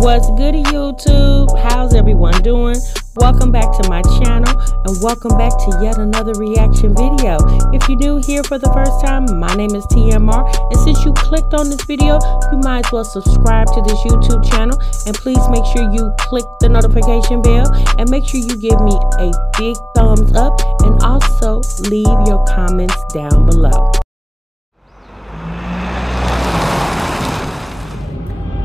What's goody, YouTube? How's everyone doing? Welcome back to my channel and welcome back to yet another reaction video. If you're new here for the first time, my name is TMR, and since you clicked on this video, you might as well subscribe to this YouTube channel, and please make sure you click the notification bell and make sure you give me a big thumbs up and also leave your comments down below.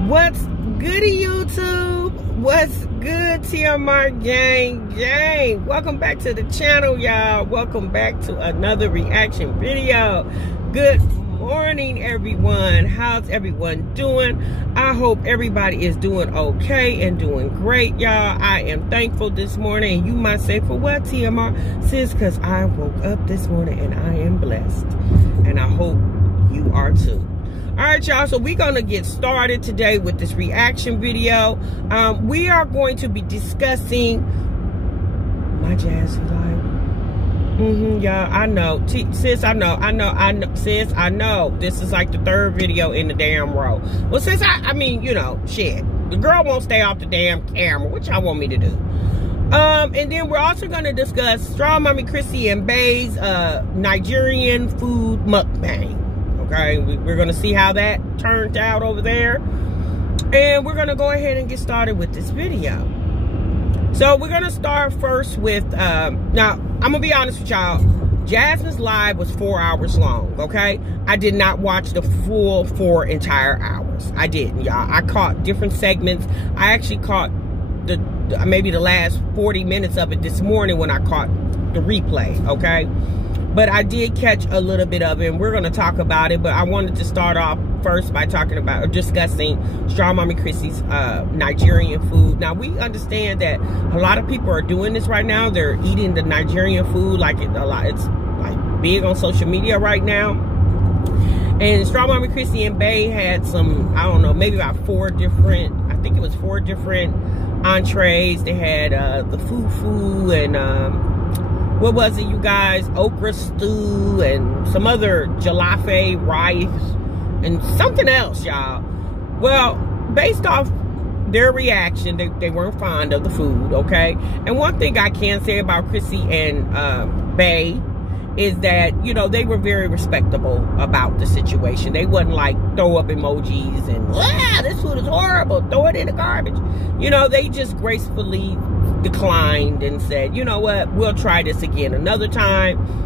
What's goody, YouTube? What's good, TMR gang? Welcome back to the channel, y'all. Welcome back to another reaction video. Good morning, everyone. How's everyone doing? I hope everybody is doing okay and doing great, y'all. I am thankful this morning. And you might say, for what, TMR? Sis, because I woke up this morning and I am blessed. And I hope you are too. All right, y'all, so we're going to get started today with this reaction video. We are going to be discussing my Jazzy life. Y'all, I know. Sis, I know. Sis, I know. This is like the third video in the damn row. Well, sis, I mean, you know, shit. The girl won't stay off the damn camera. What y'all want me to do? And then we're also going to discuss Strongmommy Chrissy and Bae's Nigerian food mukbang. Okay, we're going to see how that turned out over there. And we're going to go ahead and get started with this video. So we're going to start first with, now, I'm going to be honest with y'all. Jasmine's live was 4 hours long, okay? I did not watch the full 4 entire hours. I didn't, y'all. I caught different segments. I actually caught maybe the last 40 minutes of it this morning when I caught the replay, okay? But I did catch a little bit of it, and we're going to talk about it. But I wanted to start off first by talking about or discussing Strongmommy Chrissy's Nigerian food. Now, we understand that a lot of people are doing this right now. They're eating the Nigerian food like it's like big on social media right now. And Strongmommy Chrissy and Bae had some, I don't know, maybe about 4 different, I think it was 4 different entrees. They had the FUFU and what was it, you guys? Okra stew and some other jollof rice and something else, y'all. Well, based off their reaction, they weren't fond of the food, okay? And one thing I can say about Chrissy and Bae is that, you know, they were very respectable about the situation. They wasn't like throw up emojis and, wow, this food is horrible, throw it in the garbage. You know, they just gracefully declined and said, you know what, we'll try this again another time.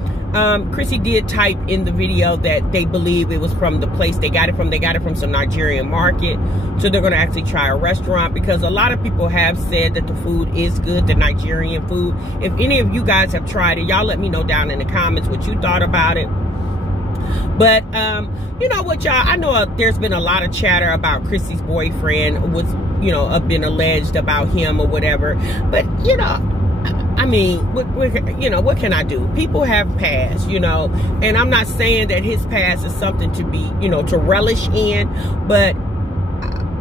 Chrissy did type in the video that they believe it was from the place they got it from. They got it from some Nigerian market. So they're going to actually try a restaurant, because a lot of people have said that the food is good, the Nigerian food. If any of you guys have tried it, y'all let me know down in the comments what you thought about it. But, you know what, y'all, I know there's been a lot of chatter about Chrissy's boyfriend was, you know, been alleged about him or whatever. But, you know, I mean, you know, what can I do? People have past, you know, and I'm not saying that his past is something to be, you know, to relish in, but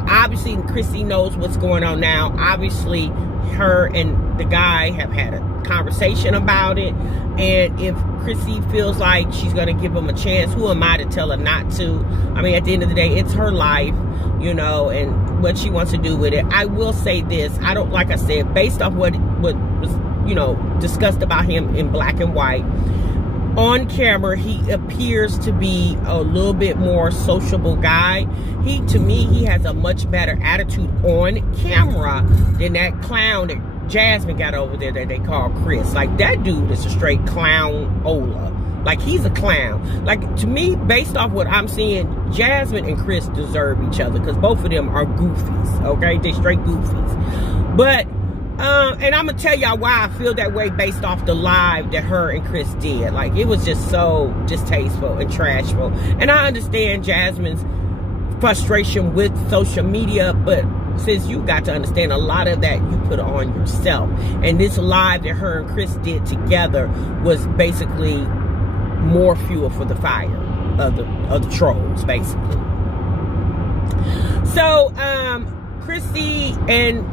obviously Chrissy knows what's going on now. Obviously, her and the guy have had a conversation about it, and if Chrissy feels like she's going to give him a chance, who am I to tell her not to? I mean, at the end of the day, it's her life, you know, and what she wants to do with it. I will say this, I don't, like I said, based off what was, you know, discussed about him in black and white, on camera, he appears to be a little bit more sociable guy. To me, he has a much better attitude on camera than that clown that Jasmine got over there that they call Chris. Like, that dude is a straight clown-ola. Like, he's a clown. Like, to me, based off what I'm seeing, Jasmine and Chris deserve each other, because both of them are goofies, okay? They're straight goofies. But, and I'm gonna tell y'all why I feel that way based off the live that her and Chris did. Like, it was just so distasteful and trashful. And I understand Jasmine's frustration with social media, but since you got to understand, a lot of that you put on yourself. And this live that her and Chris did together was basically more fuel for the fire of the trolls, basically. So, Chrissy and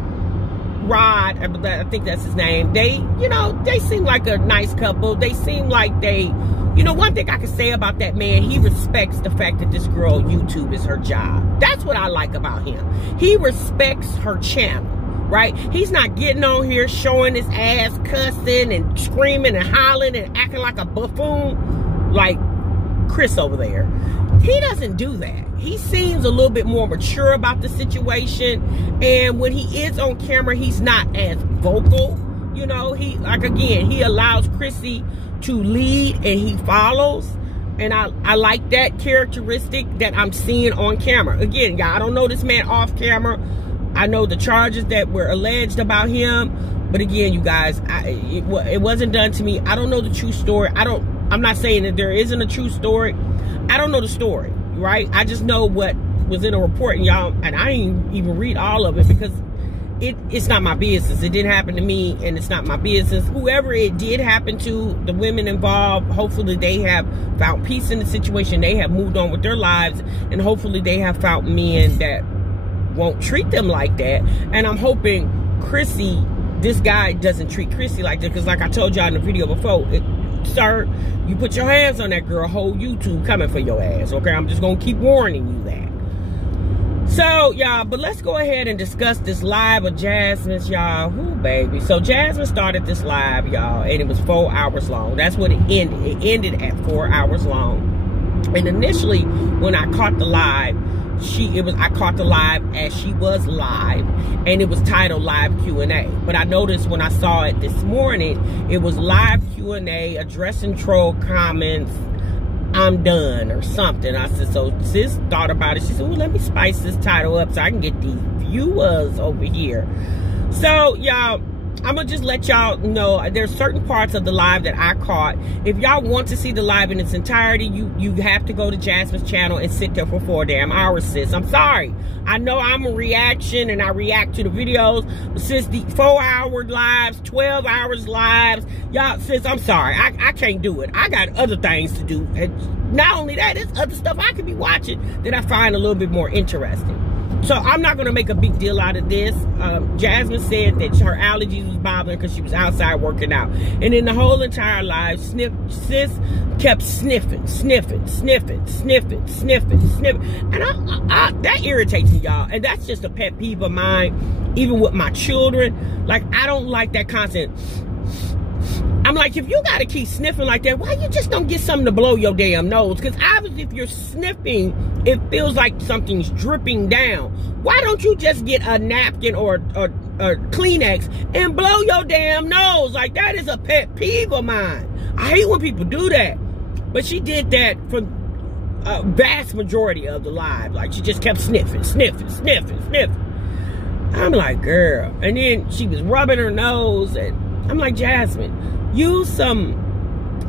Rod, I think that's his name, they, you know, they seem like a nice couple. They seem like they You know, one thing I can say about that man, he respects the fact that this girl YouTube is her job. That's what I like about him. He respects her channel, right? He's not getting on here showing his ass, cussing and screaming and hollering and acting like a buffoon like Chris over there. He doesn't do that. He seems a little bit more mature about the situation, and when he is on camera, he's not as vocal. You know, he, like, again, he allows Chrissy to lead and he follows, and I like that characteristic that I'm seeing on camera. Again, y'all, I don't know this man off camera. I know the charges that were alleged about him, but again, you guys, it wasn't done to me. I don't know the true story. I'm not saying that there isn't a true story. I don't know the story, right? I just know what was in a report, and y'all, and I didn't even read all of it because it's not my business. It didn't happen to me, and it's not my business. Whoever it did happen to, the women involved, hopefully they have found peace in the situation. They have moved on with their lives, and hopefully they have found men that won't treat them like that. And I'm hoping Chrissy, this guy doesn't treat Chrissy like that, because like I told y'all in the video before, sir, you put your hands on that girl, whole YouTube coming for your ass, okay? I'm just gonna keep warning you that. So, y'all, but let's go ahead and discuss this live of Jasmine's, y'all. Ooh, baby. So, Jasmine started this live, y'all, and it was 4 hours long. That's what it ended. It ended at 4 hours long. And initially, when I caught the live, I caught the live as she was live, and it was titled Live Q&A. But I noticed when I saw it this morning, it was Live Q&A, addressing troll comments, I'm done, or something. I said, so sis thought about it. She said, well, let me spice this title up so I can get these viewers over here. So, y'all, I'm gonna just let y'all know there's certain parts of the live that I caught. If y'all want to see the live in its entirety, you have to go to Jasmine's channel and sit there for 4 damn hours, sis. I'm sorry. I know I'm a reaction and I react to the videos, but sis, the 4-hour lives, 12 hours lives, y'all, sis, I'm sorry. I can't do it. I got other things to do. And not only that, there's other stuff I could be watching that I find a little bit more interesting. So I'm not going to make a big deal out of this. Jasmine said that her allergies was bothering because she was outside working out. And in the whole entire live, sis kept sniffing. And that irritates me, y'all. And that's just a pet peeve of mine, even with my children. Like, I don't like that constant. I'm like, if you got to keep sniffing like that, why you just don't get something to blow your damn nose? Because obviously if you're sniffing, it feels like something's dripping down. Why don't you just get a napkin or Kleenex and blow your damn nose? Like, that is a pet peeve of mine. I hate when people do that. But she did that for a vast majority of the live. Like, she just kept sniffing. I'm like, girl. And then she was rubbing her nose, and I'm like, Jasmine, use some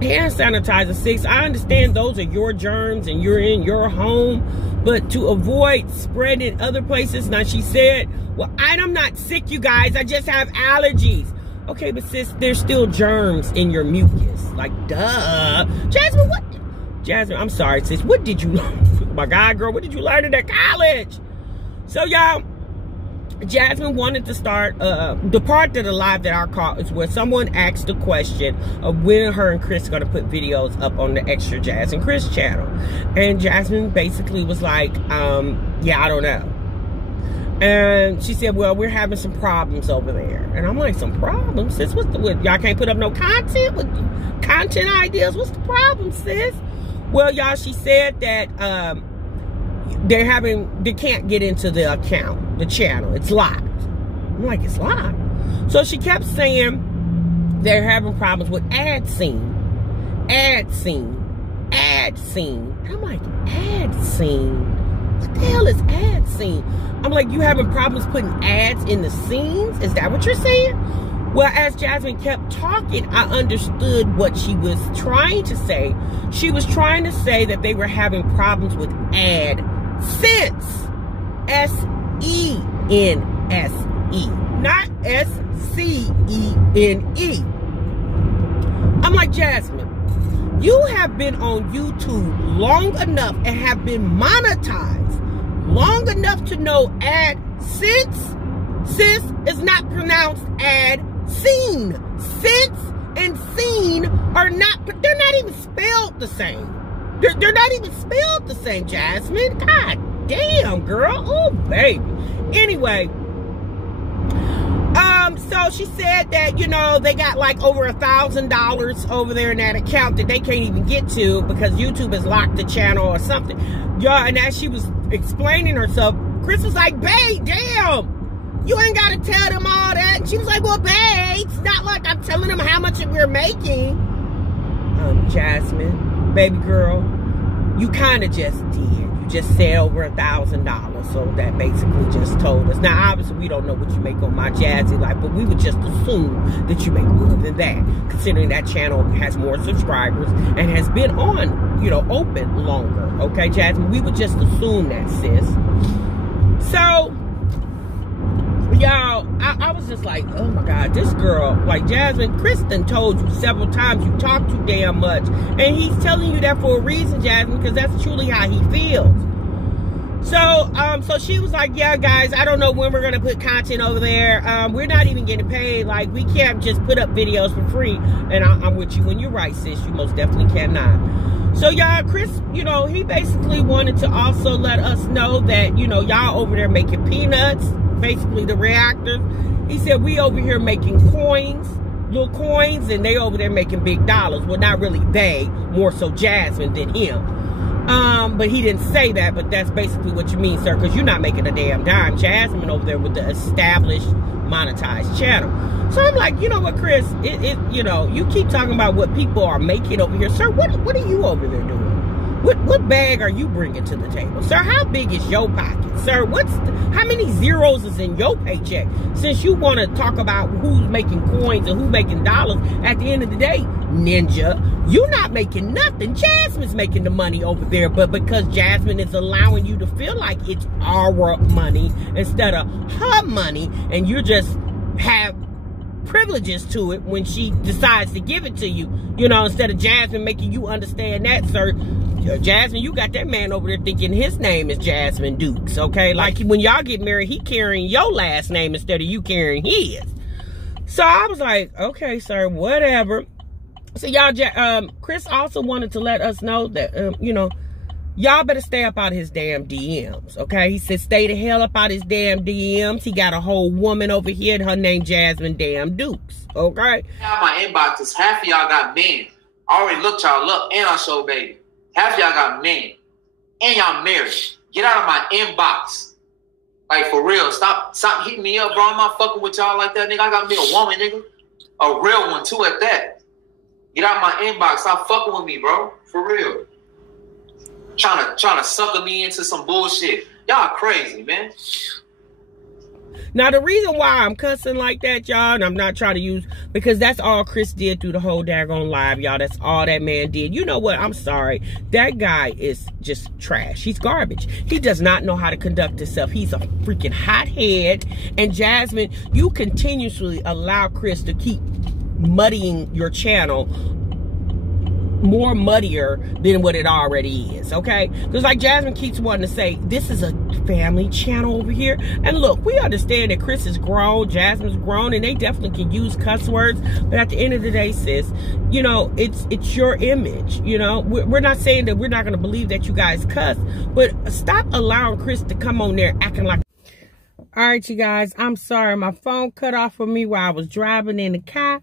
hand sanitizer, sis. I understand those are your germs and you're in your home, but to avoid spreading other places. Now, she said, well, I'm not sick, you guys. I just have allergies. Okay, but sis, there's still germs in your mucus. Like, duh. Jasmine, what? Jasmine, I'm sorry, sis. What did you learn? My God, girl, what did you learn at college? So, y'all, Jasmine wanted to start, the part of the live that I caught is where someone asked the question of when her and Chris are going to put videos up on the Extra Jazz and Chris channel. And Jasmine basically was like, yeah, I don't know. And she said, well, we're having some problems over there. And I'm like, some problems? Sis, what's the, y'all can't put up no content with content ideas? What's the problem, sis? Well, y'all, she said that, they can't get into the account, the channel. It's locked. I'm like, it's locked. So she kept saying they're having problems with ad scene. And I'm like, ad scene? What the hell is ad scene? I'm like, you having problems putting ads in the scenes? Is that what you're saying? Well, as Jasmine kept talking, I understood what she was trying to say. She was trying to say that they were having problems with ad sense. S-E-N-S-E. Not S-C-E-N-E. I'm like, Jasmine, you have been on YouTube long enough and have been monetized long enough to know ad sense, sis, is not pronounced ad scene. Sense and seen are not, but they're not even spelled the same. They're not even spelled the same, Jasmine. God damn, girl. Oh, baby. Anyway, so she said that, you know, they got like over $1,000 over there in that account that they can't even get to because YouTube has locked the channel or something. Y'all, and as she was explaining herself, Chris was like, babe, damn, you ain't got to tell them all that. And she was like, well, babe, it's not like I'm telling them how much we're making. Jasmine, baby girl, you kind of just did. You just said over $1,000. So that basically just told us. Now, obviously, we don't know what you make on my Jazzy life, but we would just assume that you make more than that, considering that channel has more subscribers and has been on, you know, open longer. Okay, Jasmine, we would just assume that, sis. So, y'all, I was just like, oh my God, this girl, like Jasmine, Kristen told you several times you talk too damn much. And he's telling you that for a reason, Jasmine, because that's truly how he feels. So, so she was like, yeah, guys, I don't know when we're going to put content over there. We're not even getting paid. Like, we can't just put up videos for free. And I'm with you when you're right, sis. You most definitely cannot. So, y'all, Chris, you know, he basically wanted to also let us know that, you know, y'all over there making peanuts, basically the reactors. He said, we over here making coins, little coins, and they over there making big dollars. Well, not really they, more so Jasmine than him. But he didn't say that, but that's basically what you mean, sir, because you're not making a damn dime. Jasmine over there with the established monetized channel. So I'm like, you know what, Chris, you know, you keep talking about what people are making over here. Sir, what are you over there doing? What bag are you bringing to the table? Sir, how big is your pocket? Sir, how many zeros is in your paycheck? Since you want to talk about who's making coins and who's making dollars, at the end of the day, ninja, you're not making nothing. Jasmine's making the money over there, but because Jasmine is allowing you to feel like it's our money instead of her money, and you just have privileges to it when she decides to give it to you, you know, instead of Jasmine making you understand that, sir. Jasmine, you got that man over there thinking his name is Jasmine Dukes, okay? Like, when y'all get married, he carrying your last name instead of you carrying his. So I was like, okay, sir, whatever. So y'all, Chris also wanted to let us know that, you know, y'all better stay up out of his damn DMs, okay? He said stay the hell up out his damn DMs. He got a whole woman over here, her name Jasmine damn Dukes, okay? Out my inboxes, half of y'all got men. I already looked y'all up and I showed baby. Half of y'all got men. And y'all married. Get out of my inbox. Like, for real. Stop hitting me up, bro. I'm not fucking with y'all like that, nigga. I got me a woman, nigga. A real one, too, at that. Get out of my inbox. Stop fucking with me, bro. For real. Trying to sucker me into some bullshit. Y'all crazy, man. Now, the reason why I'm cussing like that, y'all, and I'm not trying to use, because that's all Chris did through the whole daggone live, y'all. That's all that man did. You know what? I'm sorry. That guy is just trash. He's garbage. He does not know how to conduct himself. He's a freaking hothead. And Jasmine, you continuously allow Chris to keep muddying your channel more muddier than what it already is, okay? Because like Jasmine keeps wanting to say, this is a family channel over here. And look, we understand that Chris is grown, Jasmine's grown, and they definitely can use cuss words. But at the end of the day, sis, you know, it's your image, you know? We're not saying that we're not going to believe that you guys cuss, but stop allowing Chris to come on there acting like... All right, you guys, I'm sorry. My phone cut off for me while I was driving in the car.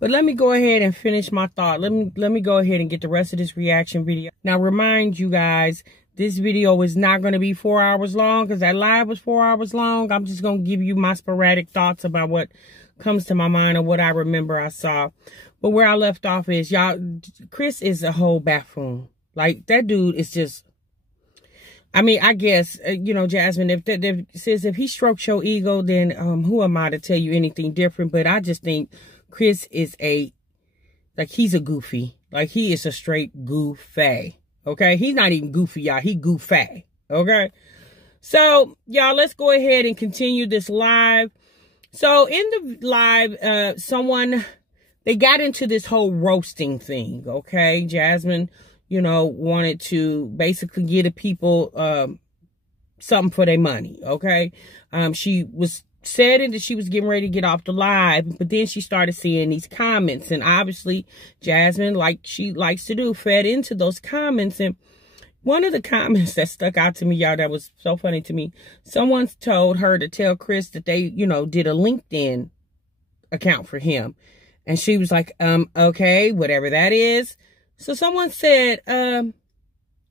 But let me go ahead and finish my thought. Let me go ahead and get the rest of this reaction video. Now, remind you guys, this video is not going to be 4 hours long because that live was 4 hours long. I'm just going to give you my sporadic thoughts about what comes to my mind or what I remember I saw. But where I left off is, y'all, Chris is a whole buffoon. Like, that dude is just... I mean, I guess, you know, Jasmine, if he strokes your ego, then who am I to tell you anything different? But I just think Chris is he's a goofy. Like, he is a straight goofy. Okay? He's not even goofy, y'all. He goofy. Okay? So, y'all, let's go ahead and continue this live. So, in the live, they got into this whole roasting thing. Okay? Jasmine, you know, wanted to basically give the people something for their money, okay? She was said it that she was getting ready to get off the live, but then she started seeing these comments, and obviously Jasmine, like she likes to do, fed into those comments. And one of the comments that stuck out to me, y'all, that was so funny to me, someone told her to tell Chris that they, you know, did a LinkedIn account for him. And she was like, okay, whatever that is. So someone said,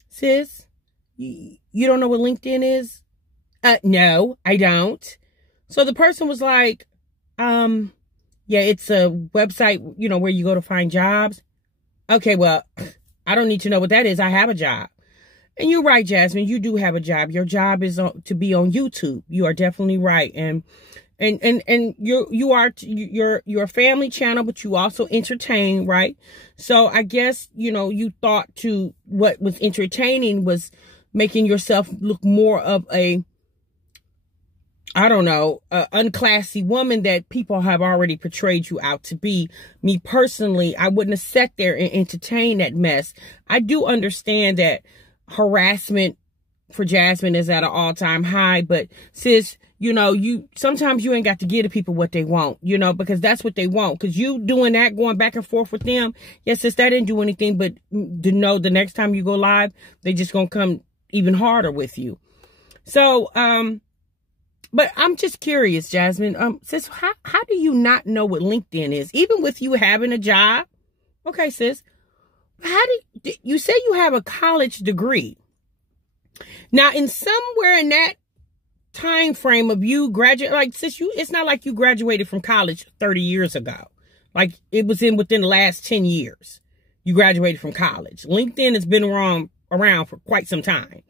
sis, you don't know what LinkedIn is? No, I don't. So the person was like, yeah, it's a website, you know, where you go to find jobs. Okay, well, I don't need to know what that is. I have a job. And you're right, Jasmine, you do have a job. Your job is to be on YouTube. You are definitely right. And you're a family channel, but you also entertain, right? So I guess, you know, you thought what was entertaining was making yourself look more of a, I don't know, unclassy woman that people have already portrayed you out to be. Me personally, I wouldn't have sat there and entertained that mess. I do understand that harassment for Jasmine is at an all-time high, but sis, you know, sometimes you ain't got to give the people what they want, you know, because that's what they want. Because you doing that, going back and forth with them, yes, sis, that didn't do anything but to know the next time you go live, they just gonna come even harder with you. So, but I'm just curious, Jasmine. Sis, how do you not know what LinkedIn is? Even with you having a job? Okay, sis. How do you say you have a college degree? Now, in somewhere in that time frame of you graduate, like, sis, it's not like you graduated from college 30 years ago. Like, it was within the last 10 years. You graduated from college. LinkedIn has been around for quite some time.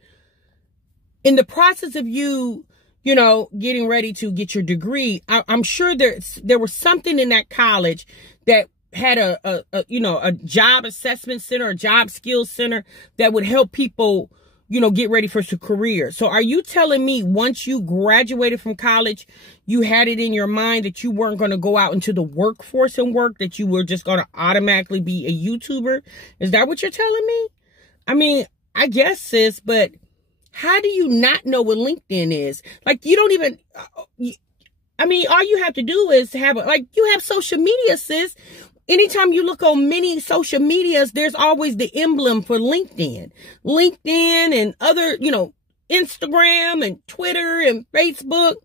In the process of you know, getting ready to get your degree, I'm sure there was something in that college that had a job assessment center, a job skills center that would help people, you know, get ready for some career. So are you telling me once you graduated from college, you had it in your mind that you weren't going to go out into the workforce and work, that you were just going to automatically be a YouTuber? Is that what you're telling me? I mean, I guess, sis, but how do you not know what LinkedIn is? Like, you don't even, I mean, all you have to do is you have social media, sis. Anytime you look on many social medias, there's always the emblem for LinkedIn. LinkedIn and other, you know, Instagram and Twitter and Facebook.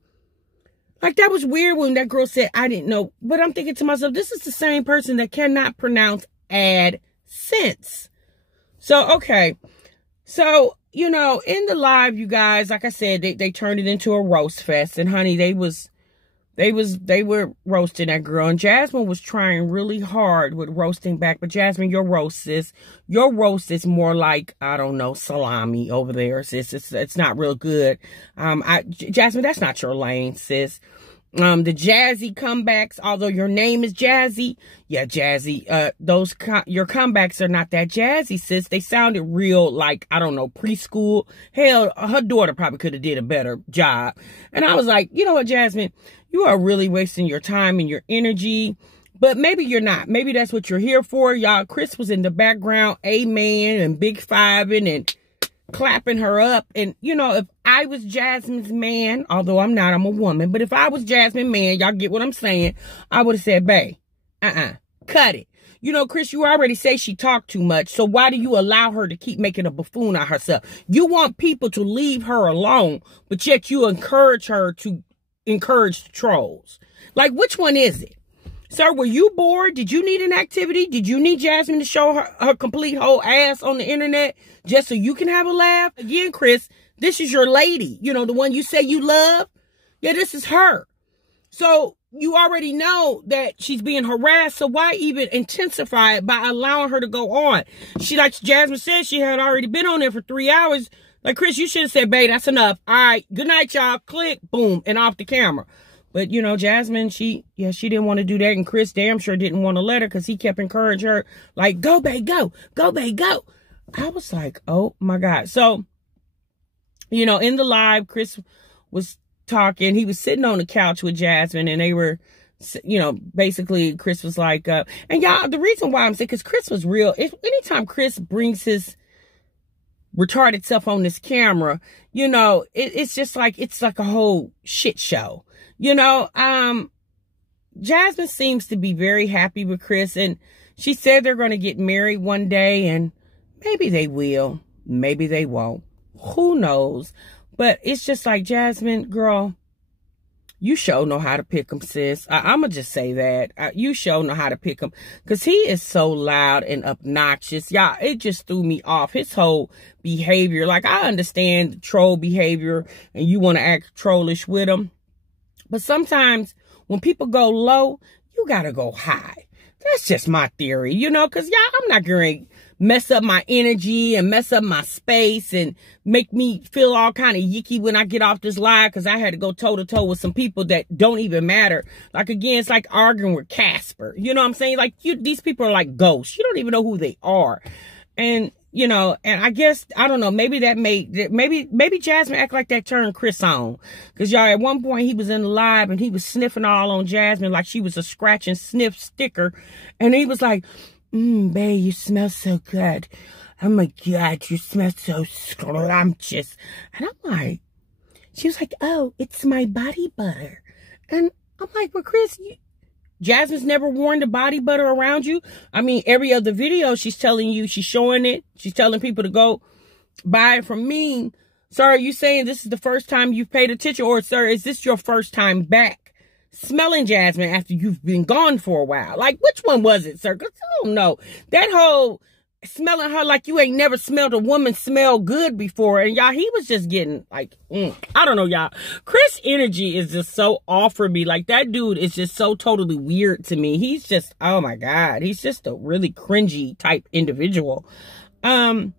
Like, that was weird when that girl said, I didn't know. But I'm thinking to myself, this is the same person that cannot pronounce AdSense. So, okay. So, you know, in the live, you guys, like I said, they turned it into a roast fest. And honey, they were roasting that girl. And Jasmine was trying really hard with roasting back. But Jasmine, your roast is more like, I don't know, salami over there, sis. It's not real good. Jasmine, that's not your lane, sis. The Jazzy comebacks, although your name is Jazzy, yeah, Jazzy, your comebacks are not that jazzy, sis. They sounded real, like, I don't know, preschool. Hell, her daughter probably could have did a better job. And I was like, you know what, Jasmine, you are really wasting your time and your energy. But maybe you're not. Maybe that's what you're here for. Y'all, Chris was in the background, amen, and big fiving and clapping her up. And, you know, if I was Jasmine's man, although I'm not, I'm a woman, but if I was Jasmine's man, y'all get what I'm saying, I would have said, bae, cut it. You know, Chris, you already say she talked too much, so why do you allow her to keep making a buffoon out of herself? You want people to leave her alone, but yet you encourage her to encourage the trolls. Like, which one is it? Sir, were you bored? Did you need an activity? Did you need Jasmine to show her complete whole ass on the internet just so you can have a laugh? Again, Chris, this is your lady. You know, the one you say you love? Yeah, this is her. So you already know that she's being harassed. So why even intensify it by allowing her to go on? She, like Jasmine said, she had already been on there for 3 hours. Like, Chris, you should have said, babe, that's enough. All right, good night, y'all. Click, boom, and off the camera. But, you know, Jasmine, she didn't want to do that. And Chris damn sure didn't want to let her because he kept encouraging her, like, go, babe, go. Go, babe, go. I was like, oh, my God. So, you know, in the live, Chris was talking. He was sitting on the couch with Jasmine, and they were, you know, basically, Chris was like, and y'all, the reason why I'm saying, because Chris was real. Anytime Chris brings his retarded self on this camera, you know, it's just like, it's like a whole shit show. You know, Jasmine seems to be very happy with Chris, and she said they're going to get married one day, and maybe they will, maybe they won't. Who knows? But it's just like, Jasmine, girl, you sure know how to pick him, sis. I'm going to just say that. You sure know how to pick him. Because he is so loud and obnoxious. Y'all, it just threw me off. His whole behavior. Like, I understand the troll behavior and you want to act trollish with him. But sometimes when people go low, you got to go high. That's just my theory, you know, because, y'all, I'm not going to mess up my energy and mess up my space and make me feel all kind of yicky when I get off this live, because I had to go toe-to-toe with some people that don't even matter. Like, again, it's like arguing with Casper. You know what I'm saying? Like, these people are like ghosts. You don't even know who they are. And, you know, and I guess, I don't know, maybe that maybe Jasmine act like that turned Chris on. Because, y'all, at one point he was in the live and he was sniffing all on Jasmine like she was a scratch and sniff sticker. And he was like, babe, you smell so good. Oh my God, you smell so scrumptious. And I'm like, she was like, oh, it's my body butter. And I'm like, well, Chris, Jasmine's never worn the body butter around you. I mean, every other video she's telling you, she's showing it. She's telling people to go buy it from me. Sir, are you saying this is the first time you've paid attention? Or, sir, is this your first time back smelling Jasmine after you've been gone for a while? Like, which one was it, sir? Because I don't know. That whole smelling her like you ain't never smelled a woman smell good before. And, y'all, he was just getting, like, I don't know, y'all. Chris' energy is just so off for me. Like, that dude is just so totally weird to me. He's just, oh, my God. He's just a really cringy type individual. But,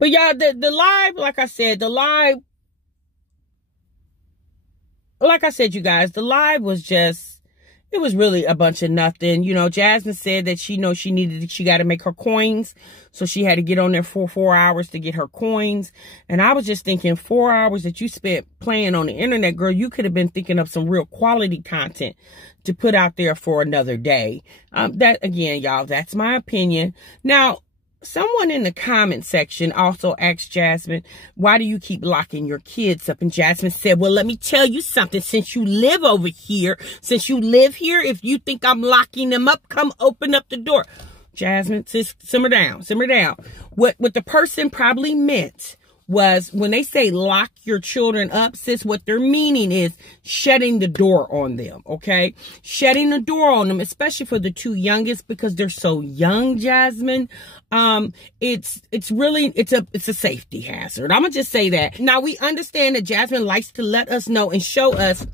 y'all, the live, like I said, you guys, the live was just, it was really a bunch of nothing. You know, Jasmine said that she knows she got to make her coins. So she had to get on there for 4 hours to get her coins. And I was just thinking, 4 hours that you spent playing on the internet, girl, you could have been thinking of some real quality content to put out there for another day. That, again, y'all, that's my opinion. Now, someone in the comment section also asked Jasmine, why do you keep locking your kids up? And Jasmine said, well, let me tell you something. Since you live over here, if you think I'm locking them up, come open up the door. Jasmine, sis, simmer down. What the person probably meant was, when they say lock your children up, sis, what they're meaning is shutting the door on them, okay? Shutting the door on them, especially for the two youngest, because they're so young, Jasmine. It's a safety hazard. I'm gonna just say that. Now, we understand that Jasmine likes to let us know and show us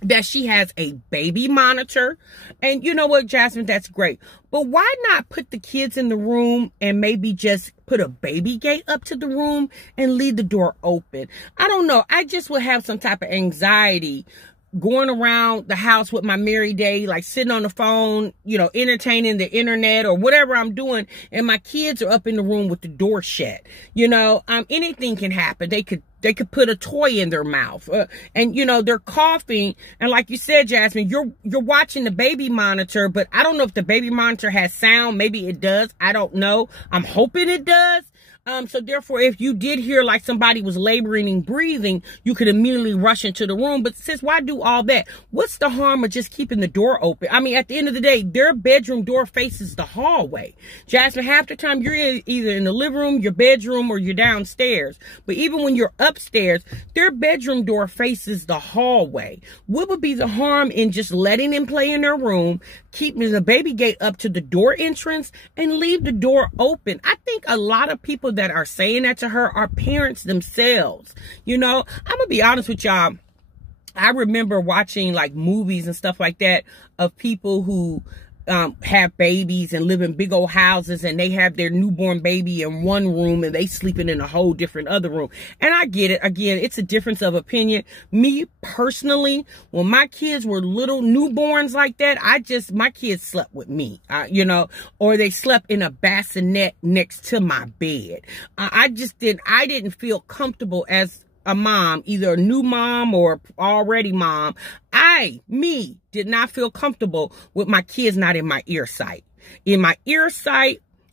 that she has a baby monitor. And you know what, Jasmine, that's great. But why not put the kids in the room and maybe just put a baby gate up to the room and leave the door open? I don't know. I just would have some type of anxiety going around the house with my Mary Day, like sitting on the phone, you know, entertaining the internet or whatever I'm doing, and my kids are up in the room with the door shut. You know, anything can happen. They could put a toy in their mouth, and you know, they're coughing. And like you said, Jasmine, you're watching the baby monitor, but I don't know if the baby monitor has sound. Maybe it does. I don't know. I'm hoping it does. So therefore, if you did hear like somebody was laboring and breathing, you could immediately rush into the room. But sis, why do all that? What's the harm of just keeping the door open? I mean, at the end of the day, their bedroom door faces the hallway. Jasmine, half the time you're either in the living room, your bedroom, or you're downstairs. But even when you're upstairs, their bedroom door faces the hallway. What would be the harm in just letting them play in their room, keeping the baby gate up to the door entrance, and leave the door open? I think a lot of people that are saying that to her are parents themselves. You know, I'm gonna be honest with y'all. I remember watching like movies and stuff like that of people who have babies and live in big old houses, and they have their newborn baby in one room and they sleeping in a whole different other room. And I get it. Again, it's a difference of opinion. Me personally, when my kids were little newborns like that, my kids slept with me, you know, or they slept in a bassinet next to my bed. I didn't feel comfortable as a mom, either a new mom or already mom. Me did not feel comfortable with my kids not in my ear sight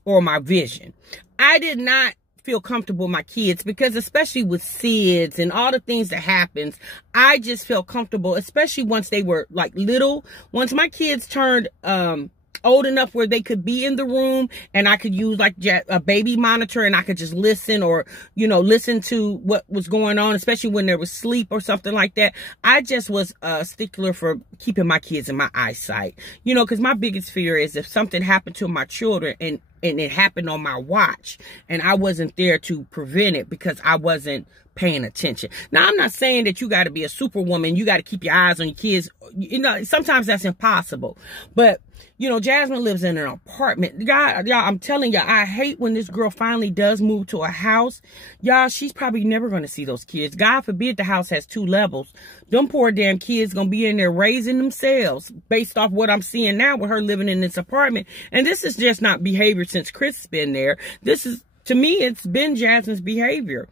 or my vision. I did not feel comfortable with my kids, because especially with SIDS and all the things that happens, I just feel comfortable, especially once they were like little. Once my kids turned old enough where they could be in the room and I could use like a baby monitor and I could just listen, or, you know, listen to what was going on, especially when there was sleep or something like that. I just was a stickler for keeping my kids in my eyesight, you know, because my biggest fear is if something happened to my children and it happened on my watch and I wasn't there to prevent it because I wasn't paying attention. Now, I'm not saying that you got to be a superwoman. You got to keep your eyes on your kids. You know, sometimes that's impossible. But, you know, Jasmine lives in an apartment. Y'all, I'm telling y'all, I hate when this girl finally does move to a house. Y'all, she's probably never going to see those kids. God forbid the house has 2 levels. Them poor damn kids going to be in there raising themselves based off what I'm seeing now with her living in this apartment. And this is just not behavior since Chris has been there. This is, to me, it's been Jasmine's behavior.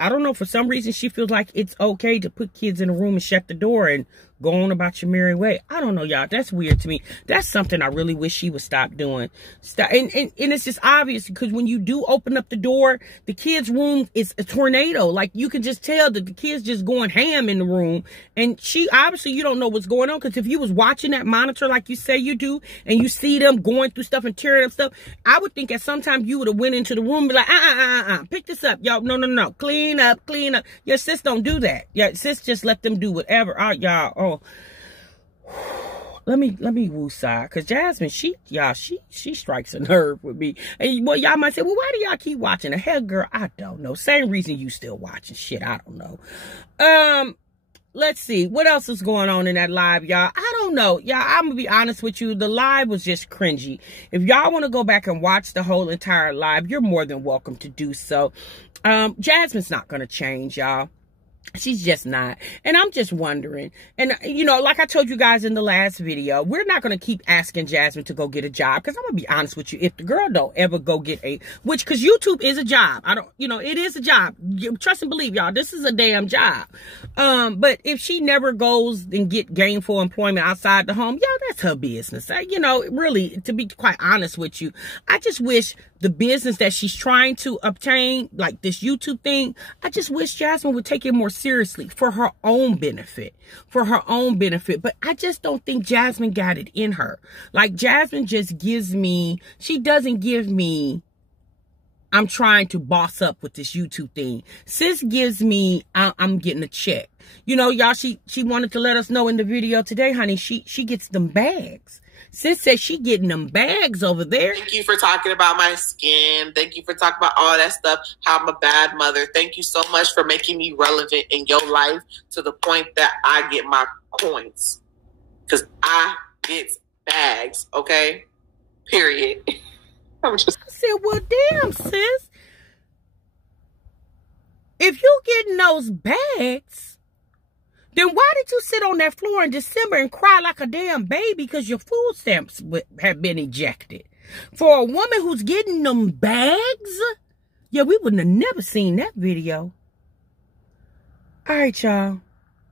I don't know, for some reason, she feels like it's okay to put kids in a room and shut the door and go on about your merry way. I don't know, y'all. That's weird to me. That's something I really wish she would stop doing. And it's just obvious, because when you do open up the door, the kids' room is a tornado. Like, you can just tell that the kids just going ham in the room. And she, obviously, you don't know what's going on, because if you was watching that monitor like you say you do, and you see them going through stuff and tearing up stuff, I would think at some time you would have went into the room and be like, pick this up, y'all. No. Clean up. Your sis don't do that. Your sis just let them do whatever. Y'all, oh. Let me woosah, because Jasmine, she strikes a nerve with me. And well, y'all might say, well, why do y'all keep watching her? Hell, girl, I don't know. Same reason you still watching shit. I don't know. Let's see what else is going on in that live, y'all. I don't know, y'all. I'm gonna be honest with you. The live was just cringy. If y'all want to go back and watch the whole entire live, you're more than welcome to do so. Jasmine's not gonna change, y'all. She's just not. And I'm just wondering. And, you know, like I told you guys in the last video, we're not going to keep asking Jasmine to go get a job. Because I'm going to be honest with you. If the girl don't ever go get because YouTube is a job. It is a job. Trust and believe, y'all. This is a damn job. But if she never goes and get gainful employment outside the home, y'all, that's her business. You know, really, to be quite honest with you, I just wish the business that she's trying to obtain, like this YouTube thing, I just wish Jasmine would take it more seriously for her own benefit. But I just don't think Jasmine got it in her. Like, Jasmine just she doesn't give me, I'm trying to boss up with this YouTube thing. Sis gives me, I'm getting a check. You know, y'all, she wanted to let us know in the video today, honey, she gets them bags. Sis says she getting them bags over there. Thank you for talking about my skin. Thank you for talking about all that stuff. How I'm a bad mother. Thank you so much for making me relevant in your life to the point that I get my coins. Because I get bags, okay? Period. I said, well, damn, sis. If you getting those bags, then why did you sit on that floor in December and cry like a damn baby because your food stamps have been ejected? For a woman who's getting them bags? Yeah, we wouldn't have never seen that video. All right, y'all.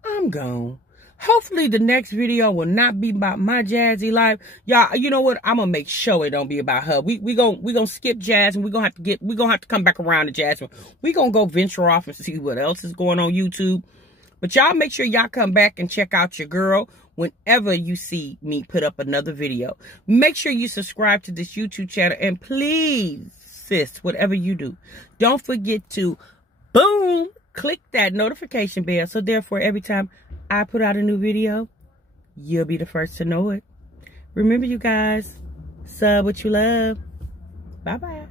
I'm gone. Hopefully the next video will not be about my Jazzy life. Y'all, you know what? I'm gonna make sure it don't be about her. We gonna skip Jasmine. We're gonna have to come back around to Jasmine. We're gonna go venture off and see what else is going on YouTube. But y'all make sure y'all come back and check out your girl whenever you see me put up another video. Make sure you subscribe to this YouTube channel. And please, sis, whatever you do, don't forget to, boom, click that notification bell. So therefore, every time I put out a new video, you'll be the first to know it. Remember, you guys, sub what you love. Bye-bye.